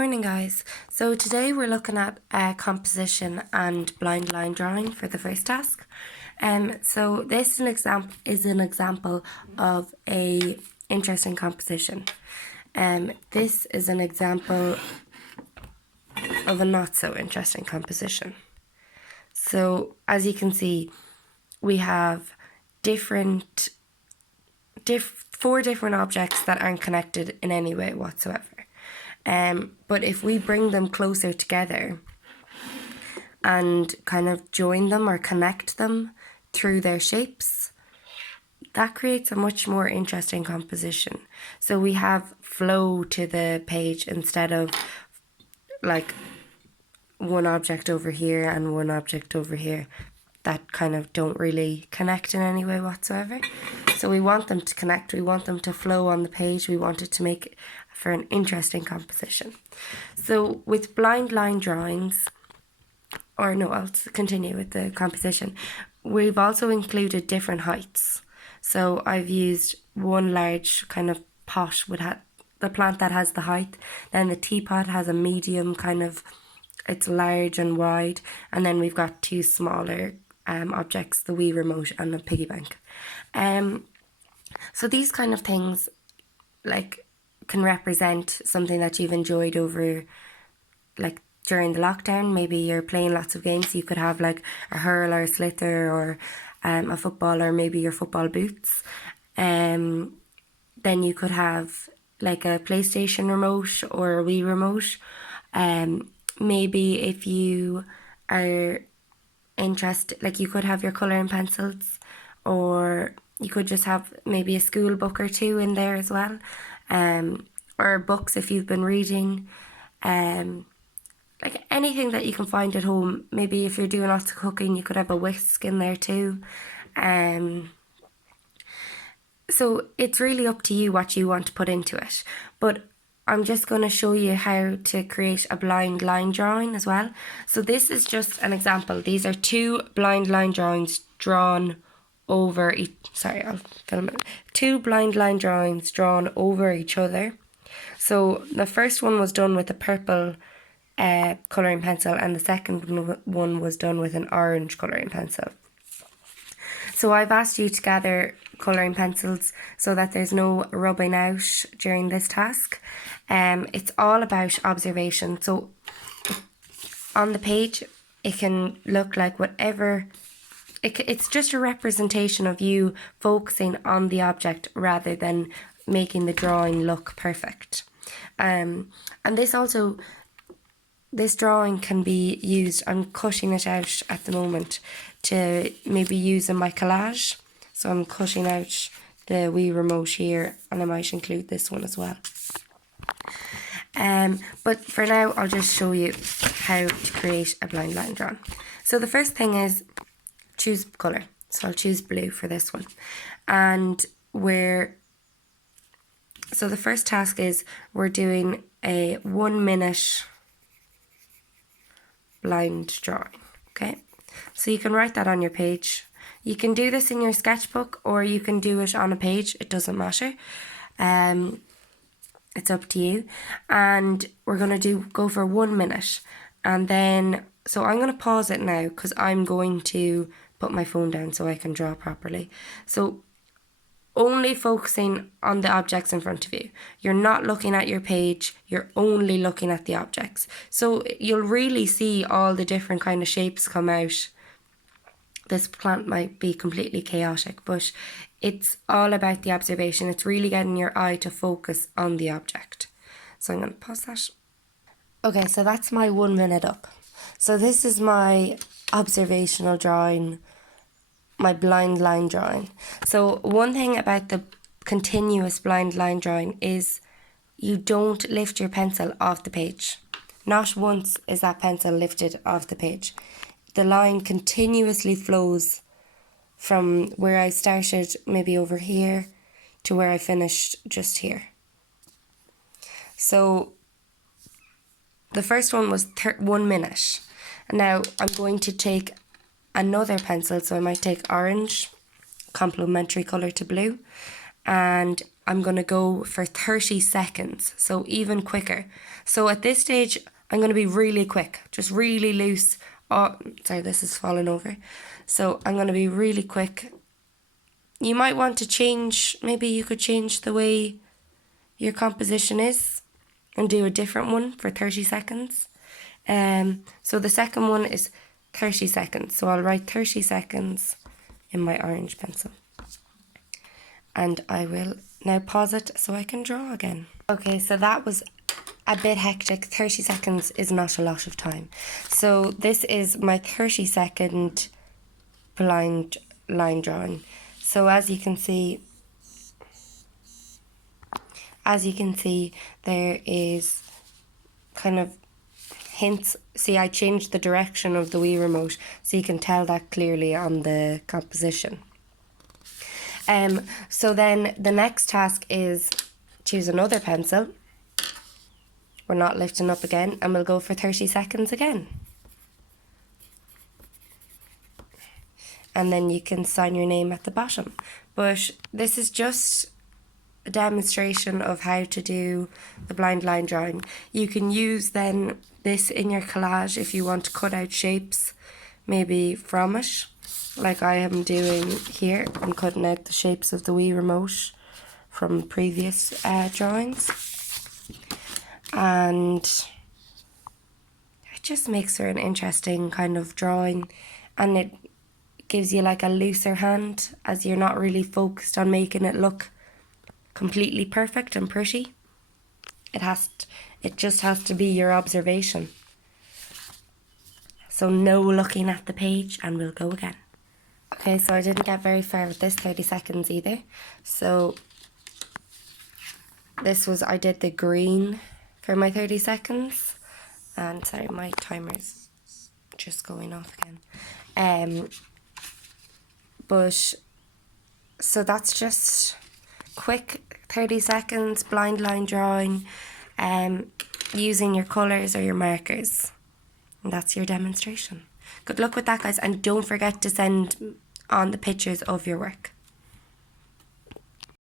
morning, guys. So today we're looking at composition and blind line drawing for the first task. So this is an example of a interesting composition. This is an example of a not so interesting composition. So as you can see, we have four different objects that aren't connected in any way whatsoever. But if we bring them closer together and kind of join them or connect them through their shapes, that creates a much more interesting composition. So we have flow to the page instead of like one object over here and one object over here that kind of don't really connect in any way whatsoever. So we want them to connect, we want them to flow on the page, we want it to make for an interesting composition. So with blind line drawings, I'll continue with the composition. We've also included different heights. So I've used one large kind of pot with the plant that has the height, then the teapot has a medium kind of, it's large and wide, and then we've got two smaller objects, the Wii remote and the piggy bank. So these kind of things can represent something that you've enjoyed over during the lockdown. Maybe you're playing lots of games. You could have a hurl or a slither or a football, or maybe your football boots. Then you could have a PlayStation remote or a Wii remote. Maybe if you are interested, you could have your colouring pencils, or you could just have maybe a school book or two in there as well, or books if you've been reading, anything that you can find at home. Maybe if you're doing lots of cooking, you could have a whisk in there too. So it's really up to you what you want to put into it. But I'm just going to show you how to create a blind line drawing as well. So this is just an example. These are two blind line drawings drawn over each, I'll film it. Two blind line drawings drawn over each other. So the first one was done with a purple colouring pencil, and the second one was done with an orange colouring pencil. So I've asked you to gather colouring pencils so that there's no rubbing out during this task. It's all about observation. So on the page, it can look like whatever. It's just a representation of you focusing on the object rather than making the drawing look perfect. And this drawing can be used, I'm cutting it out at the moment, to maybe use in my collage. So I'm cutting out the Wii remote here, and I might include this one as well. But for now, I'll just show you how to create a blind line drawing. So the first thing is choose colour. So I'll choose blue for this one. And so the first task is we're doing a 1 minute blind drawing, okay? So you can write that on your page. You can do this in your sketchbook, or you can do it on a page. It doesn't matter. It's up to you. And we're going to go for 1 minute. And then, so I'm going to pause it now because I'm going to put my phone down so I can draw properly. So only focusing on the objects in front of you. You're not looking at your page, you're only looking at the objects. So you'll really see all the different kind of shapes come out. This plant might be completely chaotic, but it's all about the observation. It's really getting your eye to focus on the object. So I'm going to pause that. Okay, so that's my 1 minute up. So this is my observational drawing, my blind line drawing. So one thing about the continuous blind line drawing is you don't lift your pencil off the page. Not once is that pencil lifted off the page. The line continuously flows from where I started, maybe over here, to where I finished just here. So the first one was 1 minute. And now I'm going to take another pencil, so I might take orange, complementary colour to blue, and I'm going to go for 30 seconds, so even quicker. So at this stage, I'm going to be really quick, just really loose. Oh, sorry, this is falling over. So I'm going to be really quick. You might want to change, maybe you could change the way your composition is and do a different one for 30 seconds. So the second one is 30 seconds. So I'll write 30 seconds in my orange pencil. And I will now pause it so I can draw again. Okay, so that was a bit hectic. 30 seconds is not a lot of time. So this is my 30-second blind line drawing. So as you can see, there is kind of hints. See, I changed the direction of the Wii remote, so you can tell that clearly on the composition. So then the next task is choose another pencil. We're not lifting up again, and we'll go for 30 seconds again. And then you can sign your name at the bottom. But this is just a demonstration of how to do the blind line drawing. You can use then this in your collage if you want to cut out shapes maybe from it, like I am doing here. I'm cutting out the shapes of the Wii remote from previous drawings, and it just makes for an interesting kind of drawing, and it gives you like a looser hand as you're not really focused on making it look completely perfect and pretty. It just has to be your observation. So no looking at the page, and we'll go again. Okay, so I didn't get very far with this 30 seconds either. So I did the green for my 30 seconds. And sorry, my timer's just going off again. But so that's just quick 30 seconds blind line drawing, using your colours or your markers. And that's your demonstration. Good luck with that, guys, and don't forget to send on the pictures of your work.